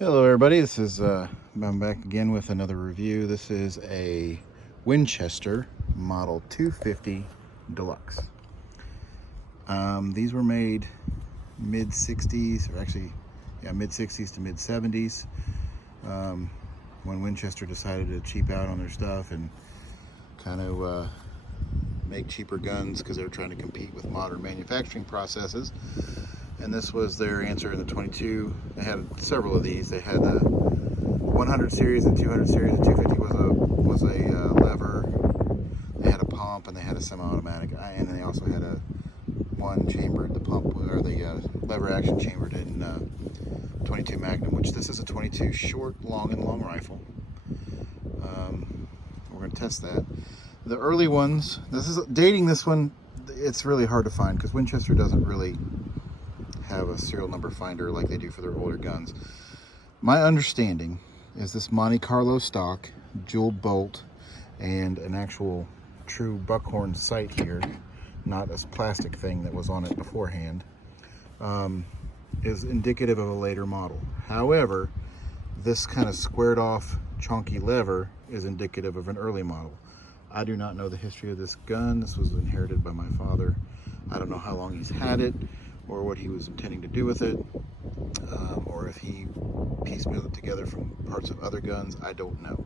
Hello everybody, I'm back again with another review. This is a Winchester Model 250 Deluxe. These were made mid-60s, or actually, yeah, mid-60s to mid-70s, when Winchester decided to cheap out on their stuff and kind of make cheaper guns because they were trying to compete with modern manufacturing processes. And this was their answer in the 22. They had several of these. They had the 100 series and 200 series. The 250 was a lever. They had a pump and they had a semi-automatic, and then they also had a one chambered, the pump or the lever action chambered in 22 Magnum, which this is a 22 short, long, and long rifle. We're going to test that. The early ones, this is dating this one. It's really hard to find because Winchester doesn't really have a serial number finder like they do for their older guns. My understanding is this Monte Carlo stock, jeweled bolt, and an actual true buckhorn sight here, not a plastic thing that was on it beforehand, is indicative of a later model. However, this kind of squared off chunky lever is indicative of an early model. I do not know the history of this gun. This was inherited by my father. I don't know how long he's had it, or what he was intending to do with it, or if he piecemealed it together from parts of other guns. I don't know.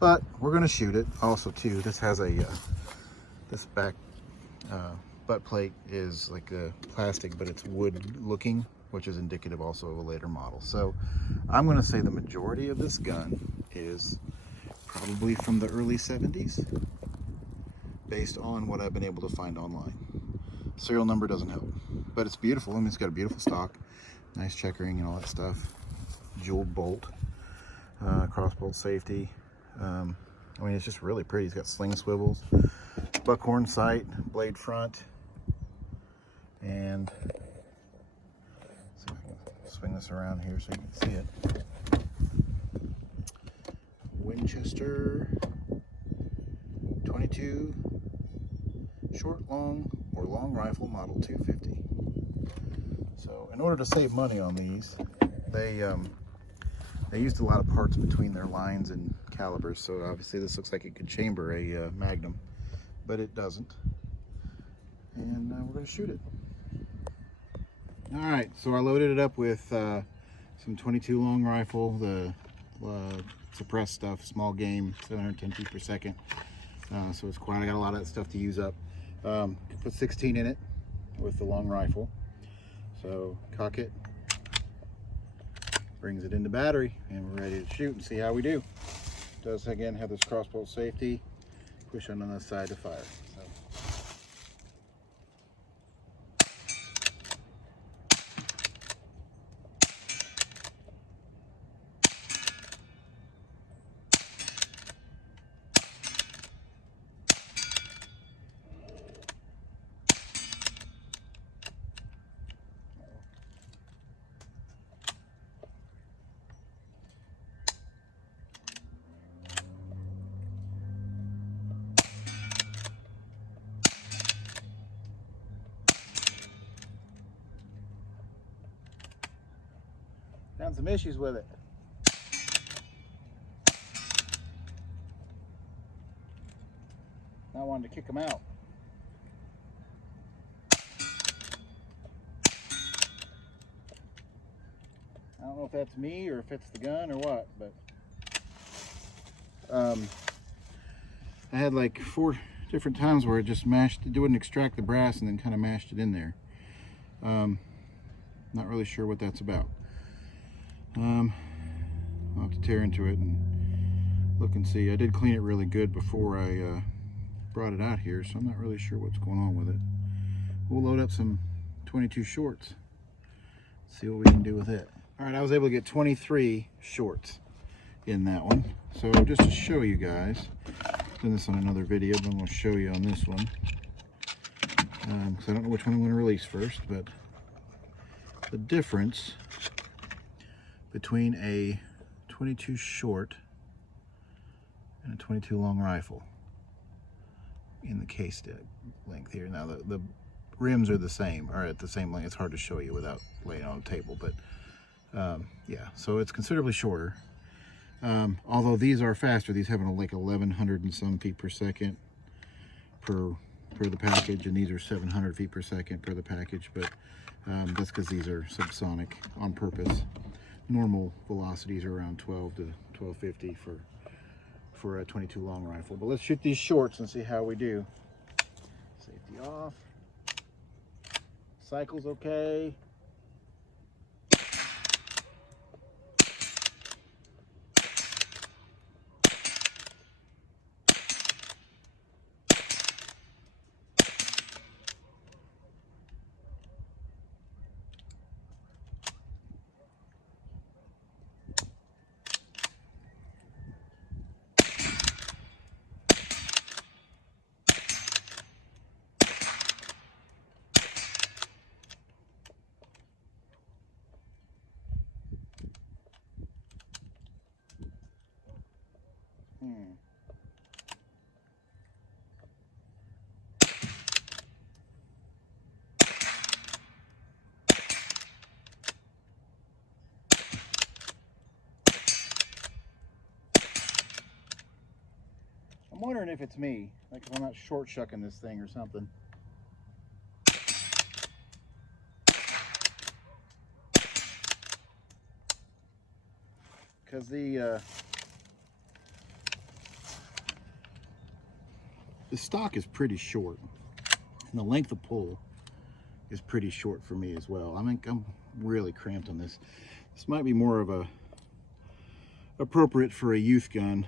But we're going to shoot it. Also, too, this has a this back butt plate is like a plastic, but it's wood looking, which is indicative also of a later model. So I'm going to say the majority of this gun is probably from the early 70s, based on what I've been able to find online. Serial number doesn't help, but it's beautiful. I mean, it's got a beautiful stock, nice checkering and all that stuff. Jeweled bolt, cross bolt safety. I mean, it's just really pretty. It's got sling swivels, buckhorn sight, blade front, and see if I can swing this around here so you can see it. Winchester 22 short, long, or long rifle model 250. So in order to save money on these, they used a lot of parts between their lines and calibers. So obviously this looks like it could chamber a Magnum, but it doesn't. And we're going to shoot it. All right, so I loaded it up with some 22 long rifle, the suppressed stuff, small game, 710 feet per second. So it's quite, I got a lot of that stuff to use up. Put 16 in it with the long rifle. So cock it, brings it into battery, and we're ready to shoot and see how we do. Does again have this crossbolt safety, push on the side to fire. So. Found some issues with it. I wanted to kick them out. I don't know if that's me or if it's the gun or what, but I had like 4 different times where it just mashed, it wouldn't extract the brass and then kind of mashed it in there. Not really sure what that's about. I'll have to tear into it and look and see. I did clean it really good before I brought it out here, so I'm not really sure what's going on with it. We'll load up some 22 shorts, see what we can do with it. All right, I was able to get 23 shorts in that one. So just to show you guys, I've done this on another video, but I'm going to show you on this one. Because I don't know which one I'm going to release first, but the difference between a 22 short and a 22 long rifle in the case length here. Now the rims are the same, or at the same length. It's hard to show you without laying on a table, but yeah, so it's considerably shorter. Although these are faster. These have like 1,100 and some feet per second per the package, and these are 700 feet per second per the package, but that's because these are subsonic on purpose. Normal velocities are around 12 to 1250 for a 22 long rifle. But let's shoot these shorts and see how we do. Safety off. Cycle's okay. I'm wondering if it's me, like if I'm not short shucking this thing or something. Because the stock is pretty short, and the length of pull is pretty short for me as well. I mean, I'm really cramped on this. This might be more of a appropriate for a youth gun.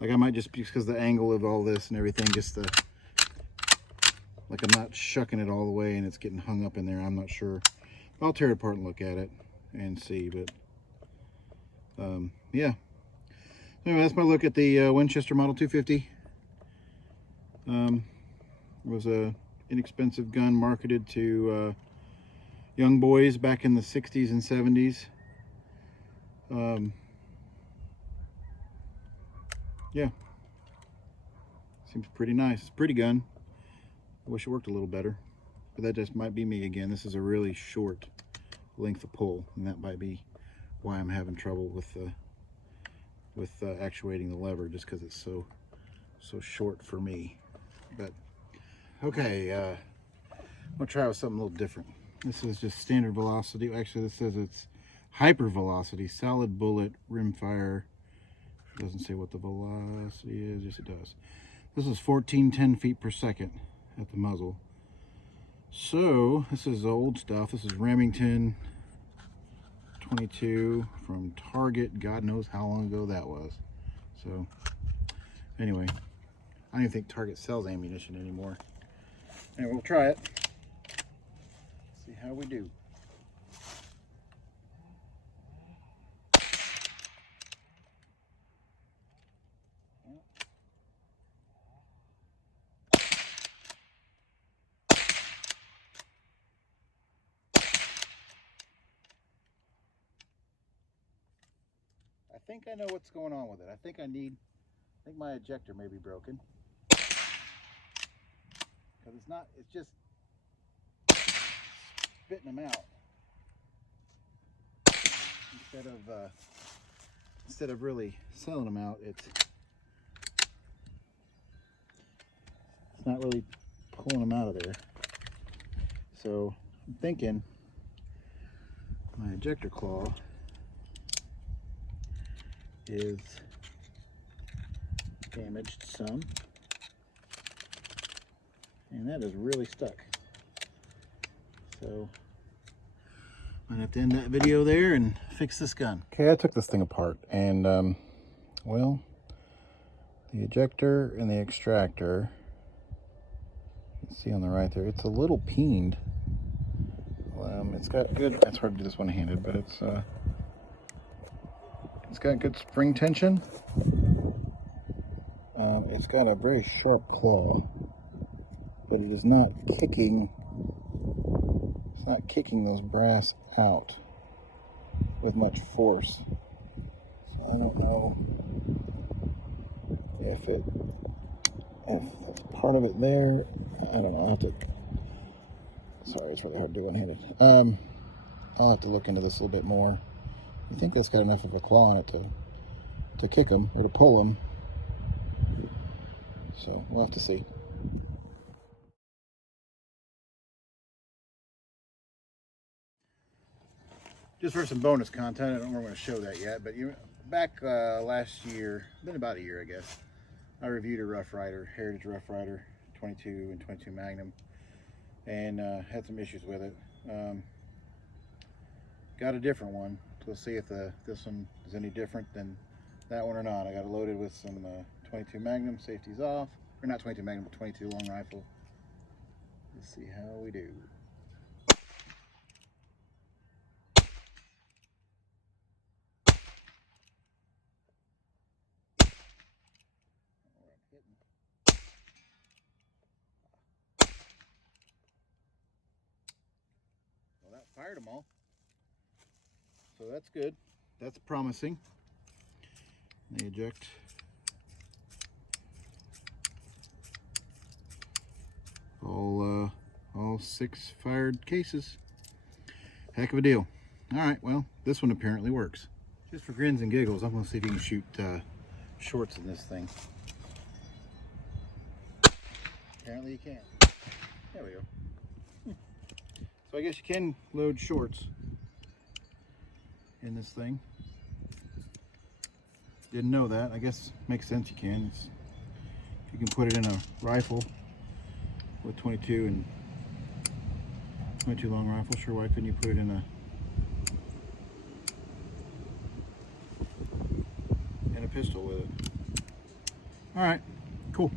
Like I might just, because the angle of all this and everything, just like I'm not shucking it all the way and it's getting hung up in there. I'm not sure. I'll tear it apart and look at it and see, but yeah. Anyway, that's my look at the Winchester Model 250. It was a inexpensive gun marketed to young boys back in the 60s and 70s. Yeah, seems pretty nice. It's a pretty gun. I wish it worked a little better, but that just might be me again. This is a really short length of pull, and that might be why I'm having trouble with actuating the lever, just because it's so short for me. But okay, I'm gonna try with something a little different. This is just standard velocity. Actually, this says it's hyper velocity, solid bullet, rimfire. It doesn't say what the velocity is. Yes, it does. This is 1410 feet per second at the muzzle. So this is old stuff. This is Remington 22 from Target. God knows how long ago that was. So anyway, I don't even think Target sells ammunition anymore. Anyway, we'll try it. See how we do. I think I know what's going on with it. I think my ejector may be broken. Because it's just spitting them out. Instead of really selling them out, it's not really pulling them out of there. So I'm thinking my ejector claw is damaged some, and that is really stuck. So I'm gonna have to end that video there and fix this gun. Okay, I took this thing apart, and well, the ejector and the extractor, you can see on the right there, it's a little peened. It's got good, it's hard to do this one-handed, but it's got good spring tension. It's got a very sharp claw, but it is not kicking. It's not kicking those brass out with much force. So I don't know if there's part of it there. I I don't know. I'll have to. Sorry, it's really hard to do one-handed. I'll have to look into this a little bit more. I think that's got enough of a claw on it to kick them or to pull them. So we'll have to see. Just for some bonus content, I don't know if I'm going to show that yet, but back last year, been about a year I guess, I reviewed a Rough Rider, Heritage Rough Rider 22 and 22 Magnum, and had some issues with it. Got a different one. We'll see if this one is any different than that one or not. I got it loaded with some 22 Magnum, safety's off, or not 22 Magnum, but 22 long rifle. Let's see how we do. Well, that fired them all. So that's good. That's promising. They eject. All 6 fired cases. Heck of a deal. All right, well, this one apparently works. Just for grins and giggles, I'm gonna see if you can shoot shorts in this thing. Apparently you can. There we go. So I guess you can load shorts in this thing. Didn't know that. I guess makes sense you can. You can put it in a rifle with 22 and 22 long rifle. Sure, why couldn't you put it in a pistol with it? All right, cool.